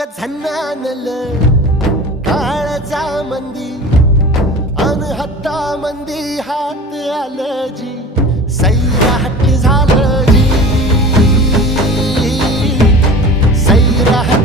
ग झन्नानल काळजा मंदी अन हत्ता मंदी हात आलं जी सैराट झालं जी सैराट